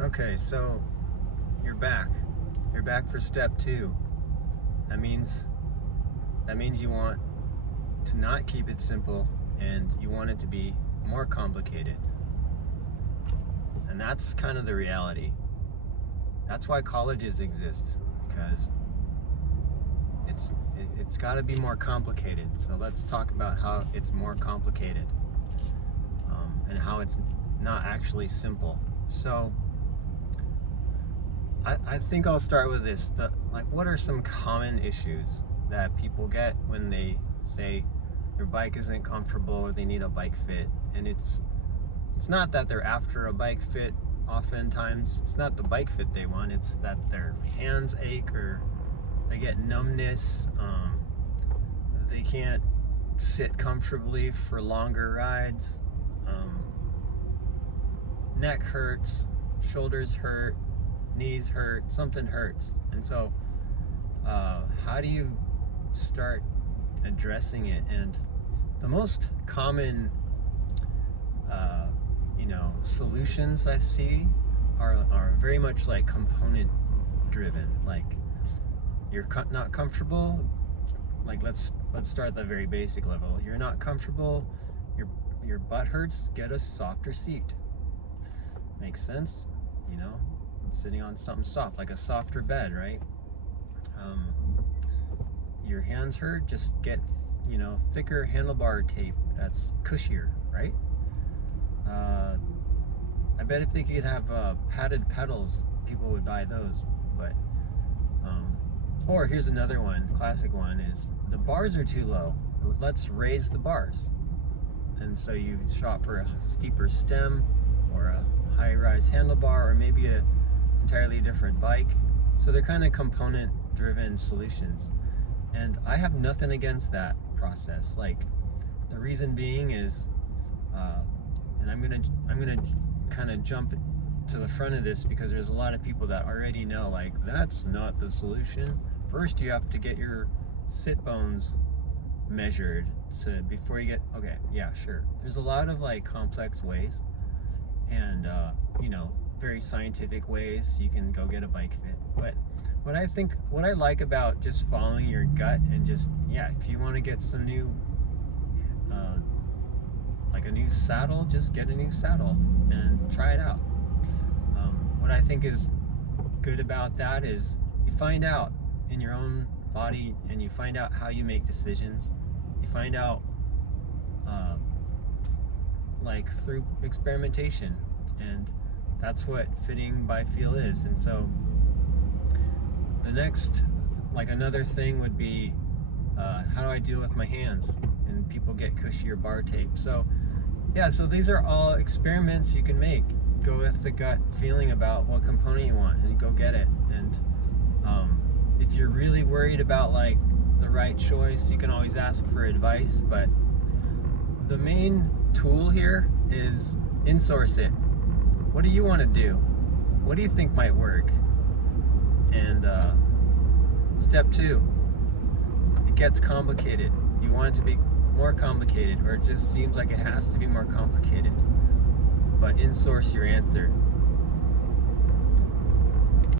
Okay, so you're back. You're back for step 2. That means you want to not keep it simple and you want it to be more complicated. And that's kind of the reality. That's why colleges exist, because it's got to be more complicated. So let's talk about how it's more complicated, and how it's not actually simple. So I think I'll start with this. What are some common issues that people get when they say their bike isn't comfortable or they need a bike fit? And it's not that they're after a bike fit. Oftentimes it's not the bike fit they want, it's that their hands ache or they get numbness, they can't sit comfortably for longer rides, neck hurts, shoulders hurt, knees hurt, something hurts. And so how do you start addressing it? And the most common solutions I see are very much like component driven. Like, you're not comfortable, like let's start at the very basic level. You're not comfortable, your butt hurts, get a softer seat. Makes sense, sitting on something soft, like a softer bed, right? Your hands hurt, just get thicker handlebar tape that's cushier, right? I bet if they could have padded pedals, people would buy those. But or here's another one, classic one, is the bars are too low. Let's raise the bars. And so you shop for a steeper stem or a high-rise handlebar, or maybe a entirely different bike. So they're kind of component-driven solutions. And I have nothing against that process. Like, the reason being is, and I'm gonna kind of jump to the front of this, because there's a lot of people that already know, like, that's not the solution. First, you have to get your sit bones measured before you get, okay, yeah, sure. There's a lot of like complex ways and very scientific ways you can go get a bike fit. But what I like about just following your gut and just, yeah, if you want to get some new like a new saddle, just get a new saddle and try it out. What I think is good about that is you find out in your own body, and you find out how you make decisions. You find out like through experimentation, and that's what fitting by feel is. And so the next, like, another thing would be how do I deal with my hands? And people get cushier bar tape. So yeah, so these are all experiments you can make. Go with the gut feeling about what component you want and go get it. And if you're really worried about like the right choice, you can always ask for advice. But the main tool here is in-source it. What do you want to do? What do you think might work? And step 2, it gets complicated. You want it to be more complicated, or it just seems like it has to be more complicated. But in-source your answer.